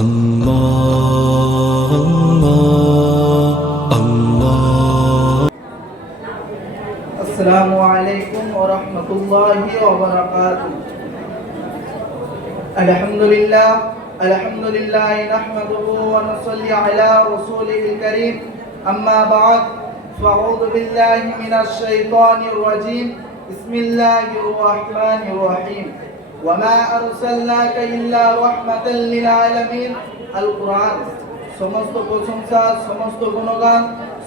আল্লাহ আল্লাহ। আসসালামু আলাইকুম ওয়া রাহমাতুল্লাহি ওয়া বারাকাতুহু। আলহামদুলিল্লাহ নাহমাদুহু ওয়া নুসাল্লি আলা রাসূলিল কারীম। আম্মা বা'দ, ফাআউযু বিল্লাহি মিনাশ শাইতানির রাজীম। বিসমিল্লাহির রাহমানির রাহিম। ওয়া মা আরসালনাকা ইল্লা রাহমাতাল লিল আলামিন। আল কুরআন। সমস্ত প্রশংসা, সমস্ত গুণগান,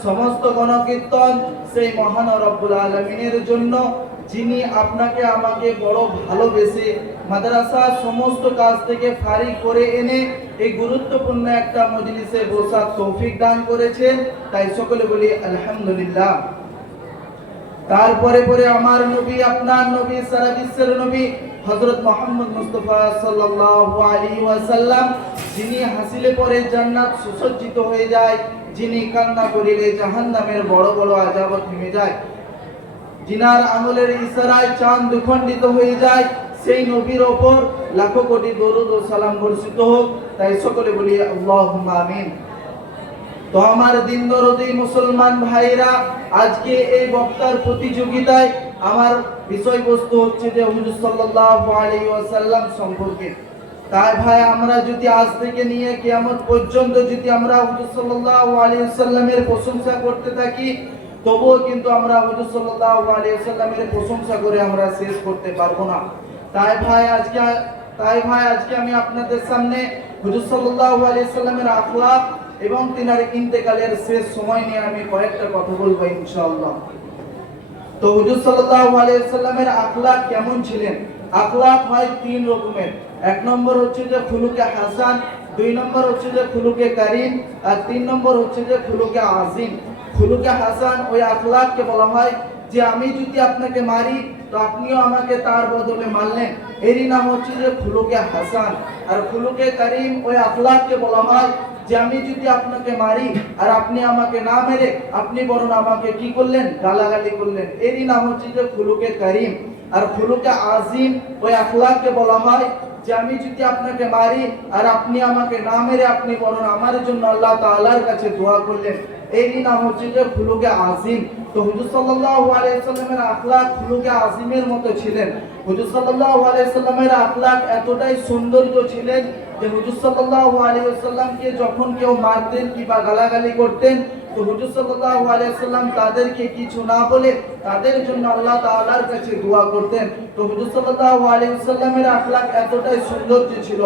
সমস্ত গণকীর্তন সেই মহান রব্বুল আলামিনের জন্য, যিনি আপনাকে আমাকে বড় ভালোবেসে মাদ্রাসা সমস্ত কাজ থেকে ফারিগ করে এনে এই গুরুত্বপূর্ণ একটা মজলিসে বসার তৌফিক দান করেছেন। তাই সকলে বলি আলহামদুলিল্লাহ। তারপরে পরে আমার নবী, আপনার নবী, সারা বিশ্বের নবী হযরত মুহাম্মদ মুস্তাফা সাল্লাল্লাহু আলাইহি ওয়াসাল্লাম, যিনি হাসিলে পরে জান্নাত সুসজ্জিত হয়ে যায়, যিনি কান্না করিলে জাহান্নামের বড় বড় আযাব থেমে যায়, জিনার আঙুলের ইশারায় চাঁদ দুখণ্ডিত হয়ে যায়, সেই নবীর ওপর লাখো কোটি দরুদ ও সালাম বর্ষিত হোক। তাই সকলে বলি আল্লাহুম্মা আমিন। তো আমার দিন দরদি মুসলমান ভাইরা, আজকে এই বক্তার প্রতিযোগিতায় আমার বিষয়বস্তু হচ্ছে যে হুজুর সাল্লাল্লাহু আলাইহি ওয়াসাল্লাম সম্পর্কে। তাই ভাই, আমরা যদি আজ থেকে নিয়ে কিয়ামত পর্যন্ত যদি আমরা হুজুর সাল্লাল্লাহু আলাইহি ওয়াসাল্লামের প্রশংসা করতে থাকি, তবুও কিন্তু আমরা হুজুর সাল্লাল্লাহু আলাইহি ওয়াসাল্লামের প্রশংসা করে আমরা শেষ করতে পারবো না। তাই ভাই আজকে আমি আপনাদের সামনে হুজুর সাল্লাল্লাহু আলাইহি ওয়াসাল্লামের আখলাক এবং তিনার ইন্তেকালের শেষ সময় নিয়ে আমি কয়েকটা কথা বলবো ইনশাআল্লাহ। তো হুজুর সাল্লাল্লাহু আলাইহি ওয়াসাল্লামের আখলাক কেমন ছিলেন? আখলাক হয় তিন রকমের। এক নম্বর হচ্ছে যে খুলুকে হাসান, দুই নম্বর হচ্ছে যে খুলুকে কারীম, আর তিন নম্বর হচ্ছে যে খুলুকে আজিম। খুলুকে হাসান ওই আখলাককে বলা হয় যে আমি যদি আপনাকে মারি তো আপনিও আমাকে তার বদলে মারলেন, এরই নাম হচ্ছে যে খুলুকে হাসান। আর খুলুকে কারীম ওই আখলাককে বলা হয় যে আমি যদি আপনাকে মারি আর আপনি আমাকে না মেরে আপনি বরং আমাকে কি করলেন, গালাগালি করলেন, এরই নাম হচ্ছে যে খুলুকে কারীম। আর খুলুকে আজিম ওই আখলাককে বলা হয় যে আমি যদি আপনাকে মারি আর আপনি আমাকে না মেরে আপনি বরং আমার জন্য আল্লাহ তাআলার কাছে দোয়া করলেন, এরই নাম হচ্ছে যে খুলুকে আজিম। তো হুজুর সাল্লাল্লাহু আলাইহি ওয়াসাল্লামের আখলাক খুলুকে আজিমের মতো ছিলেন। হুজুর সাল্লাল্লাহু আলাইহি ওয়াসাল্লামের আখলাক এতটাই সৌন্দর্য ছিলেন যে হুজুর সাল্লাল্লাহু আলাইহি ওয়াসাল্লামকে যখন কেউ মারতেন কিংবা গালাগালি করতেন, তো হুজুর সাল্লাল্লাহু আলাইহি ওয়াসাল্লাম তাদেরকে কিছু না বলে তাদের জন্য আল্লাহ তাআলার কাছে দোয়া করতেন। তো হুজুর সাল্লাল্লাহু আলাইহি ওয়াসাল্লামের আখলাক এতটাই সৌন্দর্য ছিল।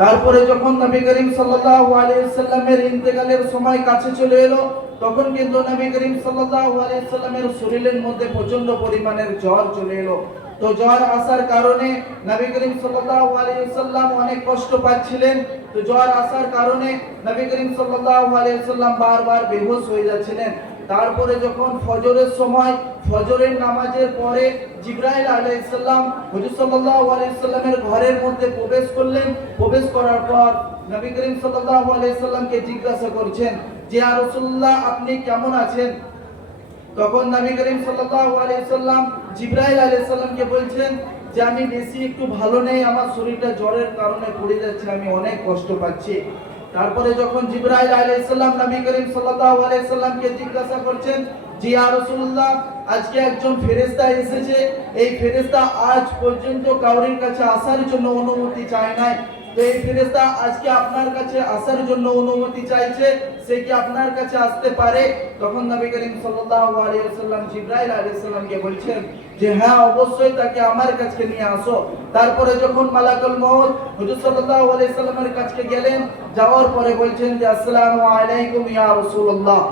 তারপরে যখন নবী করিম সাল্লাল্লাহু আলাইহি ওয়াসাল্লামের ইন্তেকালের সময় কাছে চলে এলো, তখন কিন্তু নবী করিম সাল্লাল্লাহু আলাইহি ওয়াসাল্লামের শরীরের মধ্যে প্রচন্ড পরিমাণের জ্বর চলে এলো। তো জ্বর আসার কারণে নবী করিম সাল্লাল্লাহু আলাইহি ওয়াসাল্লাম অনেক কষ্ট পাচ্ছিলেন। তো জ্বর আসার কারণে নবী করিম সাল্লাল্লাহু আলাইহি ওয়াসাল্লাম বারবার বেহুশ হয়ে যাচ্ছিলেন। তারপরে যখন ফজরের সময়, ফজরের নামাজের পরে জিবরাইল আলাইহিস সালাম হুজুর সাল্লাল্লাহু আলাইহি ওয়াসাল্লামের ঘরের মধ্যে প্রবেশ করলেন। প্রবেশ করার পর নবী করিম সাল্লাল্লাহু আলাইহি ওয়াসাল্লামকে জিজ্ঞাসা করছেন যে ইয়া রাসূলুল্লাহ, আপনি কেমন আছেন? তখন নবী করিম সাল্লাল্লাহু আলাইহি ওয়াসাল্লাম জিবরাইল আলাইহিস সালামকে বলছেন যে আমি বেশি একটু ভালো নেই, আমার শরীরটা জ্বরের কারণে পড়ে যাচ্ছে, আমি অনেক কষ্ট পাচ্ছি। তারপরে যখন জিবরাইল আলাইহিস সালাম নবী করিম সাল্লাল্লাহু আলাইহি ওয়াসাল্লামকে জিজ্ঞাসা করছেন যে ইয়া রাসূলুল্লাহ, আজকে একজন ফেরেশতা এসেছে, এই ফেরেশতা আজ পর্যন্ত কাউরির কাছে আসার জন্য অনুমতি চায় নাই, তো এই ফেরেশতা আজকে আপনার কাছে আসার জন্য অনুমতি চাইছে, সে কি আপনার কাছে আসতে পারে? তখন নবী করিম সাল্লাল্লাহু আলাইহি ওয়াসাল্লাম জিবরাইল আলাইহিস সালামকে বলছেন যে হ্যাঁ, অবশ্যই তাকে আমার কাছে নিয়ে আসো। তারপরে যখন মালাকুল মউত হুজুর সাল্লাল্লাহু আলাইহি ওয়াসাল্লামের কাছে গেলেন, যাওয়ার পরে বলছেন যে আসসালামু আলাইকুম ইয়া রাসূলুল্লাহ।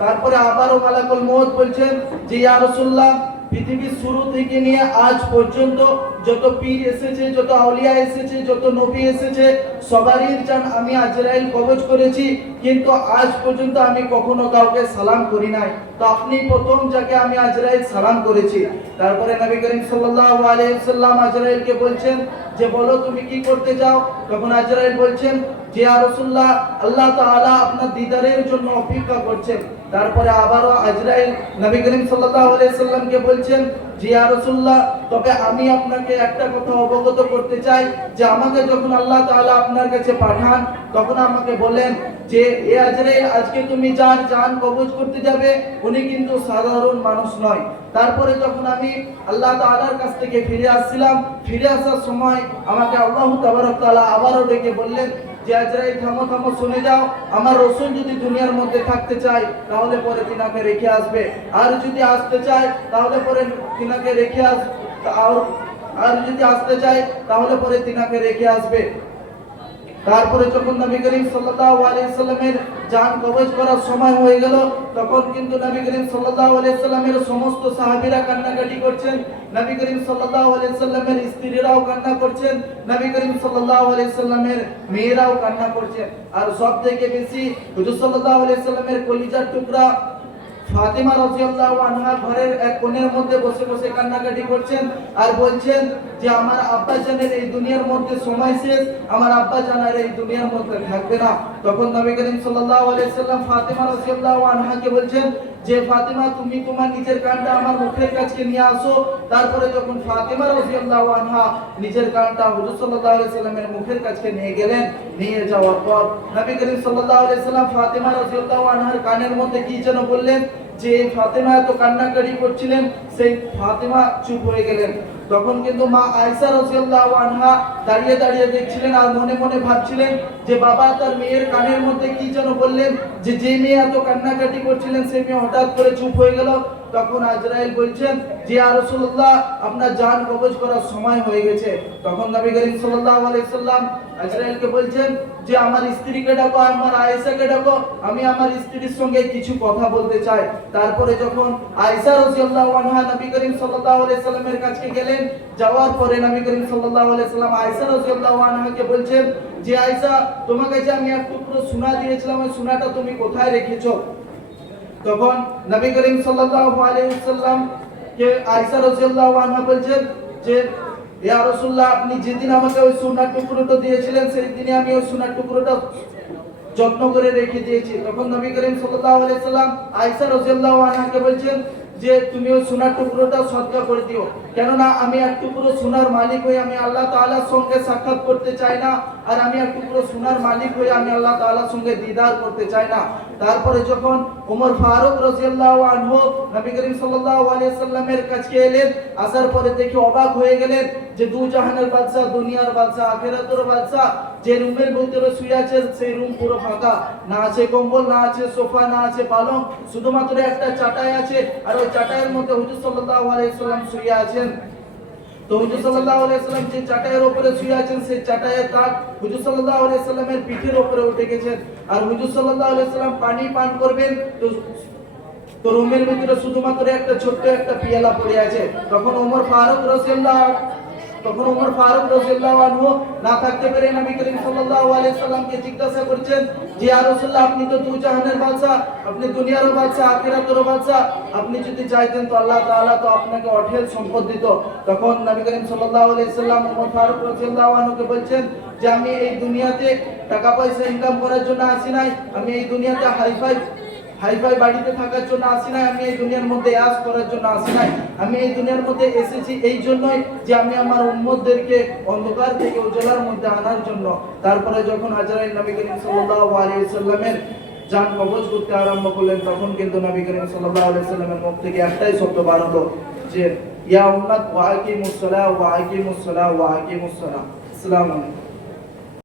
তারপরে আবারও মালাকুল মউত বলছেন যে ইয়া রাসূলুল্লাহ, পৃথিবীর শুরু থেকে নিয়ে আজ পর্যন্ত যত পীর এসেছে, যত আউলিয়া এসেছে, যত নবী এসেছে, সবারই জান আমি আজরাইল কবজ করেছি, কিন্তু আজ পর্যন্ত আমি কখনো কাউকে সালাম করি নাই, তো আপনি প্রথম যাকে আমি আজরাইল সালাম করেছি। তারপরে নবী করিম সাল্লাল্লাহু আলাইহি ওয়াসাল্লাম আজরাইলকে বলছেন যে বলো তুমি কি করতে চাও? তখন আজরাইল বলছেন যে ইয়া রাসূলুল্লাহ, আল্লাহ তাআলা আপনার দিদারের জন্য অপেক্ষা করছেন। তারপরে আবারও আজরাইল নবী করিম সাল্লাল্লাহু আলাইহি ওয়াসাল্লামকে বলছেন যে ইয়া রাসূলুল্লাহ, তবে আমি আপনাকে একটা কথা অবগত করতে চাই যে আমাকে যখন আল্লাহ তাআলা আপনার কাছে পাঠান তখন আমাকে বলেন যে এ আজরাইল, আজকে তুমি যার জান কবজ করতে যাবে উনি কিন্তু সাধারণ মানুষ নয়। তারপরে যখন আমি আল্লাহ তাআলার কাছ থেকে ফিরে আসছিলাম, ফিরে আসার সময় আমাকে আল্লাহ তাবারক তাআলা আবারও ডেকে বললেন যে আজরাইল, থামো থামো, শুনে যাও, আমার রাসূল যদি দুনিয়ার মধ্যে থাকতে চায় তাহলে পরে তিনাকে রেখে আসবে, আর যদি আসতে চায় তাহলে পরে তিনাকে রেখে আর যদি আসতে চায় তাহলে পরে তিনাকে রেখে আসবে। তারপরে যখন নবী করিম সাল্লাল্লাহু আলাইহি সাল্লামের জান কবজ করার সময় হয়ে গেল, তখন কিন্তু নবী করিম সাল্লাল্লাহু আলাইহি সাল্লামের সমস্ত সাহাবীরা কান্নাকাটি করছেন, নবী করিম সাল্লাল্লাহু আলাইহি সাল্লামের স্ত্রীরাও কান্না করছেন, নবী করিম সাল্লাল্লাহু আলাইহি সাল্লামের মেয়েরাও কান্না করছেন। আর সবথেকে বেশি হুজুর সাল্লাল্লাহু আলাইহি সাল্লামের কলিজার টুকরা ফাতিমা রাদিয়াল্লাহু আনহা ঘরের এক কোণের মধ্যে বসে বসে কান্নাকাটি করছেন আর বলছেন যে আমার আব্বা জানের এই দুনিয়ার মধ্যে সময় শেষ, আমার আব্বা জানের এই দুনিয়ার মধ্যে থাকবে না। তখন নবী করিম সাল্লাল্লাহু আলাইহি সাল্লাম ফাতিমা রাদিয়াল্লাহু আনহাকে বলছেন যে ফাতিমা, তুমি তোমার নিজের কানটা আমার মুখের কাছে নিয়ে আসো। তারপরে যখন ফাতিমা রাদিয়াল্লাহু আনহা নিজের কানটা হুজুর সাল্লাল্লাহু আলাইহি সাল্লামের মুখের কাছে নিয়ে গেলেন, নিয়ে যাওয়ার পর নবী করিম সাল্লাল্লাহু আলাইহি সাল্লাম ফাতিমা রাদিয়াল্লাহু আনহার কানের মধ্যে কি যেন বললেন, যে ফাতিমা এত কান্নাকাটি করছিলেন, সেই ফাতিমা চুপ হয়ে গেলেন। তখন কিন্তু মা আয়েশা রাদিয়াল্লাহু আনহা দাঁড়িয়ে দাঁড়িয়ে দেখছিলেন আর মনে মনে ভাবছিলেন যে বাবা তার মেয়ের কানের মধ্যে কি যেন বললেন, যে মেয়ে এত কান্নাকাটি করছিলেন সেই মেয়ে হঠাৎ করে চুপ হয়ে গেল। তখন আজরাইল বলছেন যে ইয়া রাসূলুল্লাহ, আপনার জান কবজ করার সময় হয়ে গেছে। তখন নবী করিম সাল্লাল্লাহু আলাইহি সাল্লাম আজরাইলকে বলছেন যে আমার স্ত্রীকে ডাকো, আমার আয়েশাকে ডাকো, আমি আমার স্ত্রীর সঙ্গে কিছু কথা বলতে চাই। তারপরে যখন আয়েশা রাদিয়াল্লাহু আনহা নবী করিম সাল্লাল্লাহু আলাইহি সাল্লামের কাছে গেলেন, যাওয়ার পরে নবী করিম সাল্লাল্লাহু আলাইহি সাল্লাম আয়েশা রাদিয়াল্লাহু আনহাকে বলছেন যে আয়েশা, তোমাকে যে আমি এক টুকরো সোনা দিয়েছিলাম ওই সোনাটা তুমি কোথায় রেখেছো? তখন নবী করিম সাল্লাল্লাহু আলাইহি সাল্লাম কে আয়েশা রাদিয়াল্লাহু আনহা বলছেন যে ইয়া রাসূলুল্লাহ, আপনি যেদিন আমাকে ওই সোনার টুকরোটা দিয়েছিলেন সেই দিনে আমি ওই সোনার টুকরোটা যত্ন করে রেখে দিয়েছি। তখন নবী করিম সাল্লাল্লাহু আলাইহি সাল্লাম আয়েশা রাদিয়াল্লাহু আনহাকে বলছেন যে তুমি ওই সোনার টুকরোটা সদকা করে দিও, কেননা আমি এক টুকরো সোনার মালিক হয়ে আমি আল্লাহ তাআলার সঙ্গে সাক্ষাৎ করতে চাই না, আর আমি এক টুকরো সোনার মালিক হয়ে আমি আল্লাহ তাআলার সঙ্গে দিদার করতে চাই না। তারপরে যখন ওমর ফারুক রাদিয়াল্লাহু আনহু নবী করিম সাল্লাল্লাহু আলাইহি সাল্লামের কাছে এলেন, আসার পরে দেখে অবাক হয়ে গেলেন যে দু জাহানের বাদশা, দুনিয়ার বাদশা, আখিরাতের বাদশা যে রুমের ভিতরে শুয়ে আছে সেই রুম পুরো ফাঁকা, না আছে কম্বল, না আছে সোফা, না আছে পালং, শুধুমাত্র একটা চাটাই আছে, আর ওই চাটাইয়ের মধ্যে হুজুর সাল্লাল্লাহু আলাইহি সাল্লাম শুয়ে আছেন। তো হুজুর সাল্লাল্লাহু আলাইহি সাল্লাম যে চাটাইয়ের উপরে শুয়ে আছেন সেই চাটাইয়ের তাক হুজুর সাল্লাল্লাহু আলাইহি সাল্লামের পিঠের উপরে উঠে গেছেন, আর হুজুর সাল্লাল্লাহু আলাইহি সাল্লাম পানি পান করবেন তো রুমের ভিতরে শুধুমাত্র একটা ছোট্ট একটা পিয়ালা পড়ে আছে। তখন ওমর ফারুক রাদিয়াল্লাহু আনহু না থাকতে পেরে নবী করিম সাল্লাল্লাহু আলাইহি সাল্লামকে জিজ্ঞাসা করছেন যে ইয়া রাসূলুল্লাহ, আপনি তো দু জাহানের বাদশা, আপনি দুনিয়ারও বাদশা, আখিরাতেরও বাদশা, আপনি যদি চাইতেন তো আল্লাহ তাআলা তো আপনাকে অঢেল সম্পদ দিত। তখন নবী করিম সাল্লাল্লাহু আলাইহি সাল্লাম ওমর ফারুক রাদিয়াল্লাহু আনহুকে বলছেন যে আমি এই দুনিয়াতে টাকা পয়সা ইনকাম করার জন্য আসি নাই, আমি এই দুনিয়াতে হাইফাই বাড়িতে থাকার জন্য আসি নাই, আমি এই দুনিয়ার মধ্যে আশ করার জন্য আসি নাই, আমি এই দুনিয়ার মধ্যে এসেছি এই জন্যই যে আমি আমার উম্মতদেরকে অন্ধকার থেকে উজ্জ্বলার মধ্যে আনার জন্য। তারপরে যখন আজরাইল নবী করিম সাল্লাল্লাহু আলাইহি সাল্লামের জান কবজ করতে আরম্ভ করলেন, তখন কিন্তু নবী করিম সাল্লাল্লাহু আলাইহি সাল্লামের মুখ থেকে একটাই শব্দ বার হলো যে ইয়া উম্মত ওয়া আকিমুস সালাহ ওয়া আকিমুস সালাহ ওয়া আকিমুস সালাহ। আসসালামু আলাইকুম।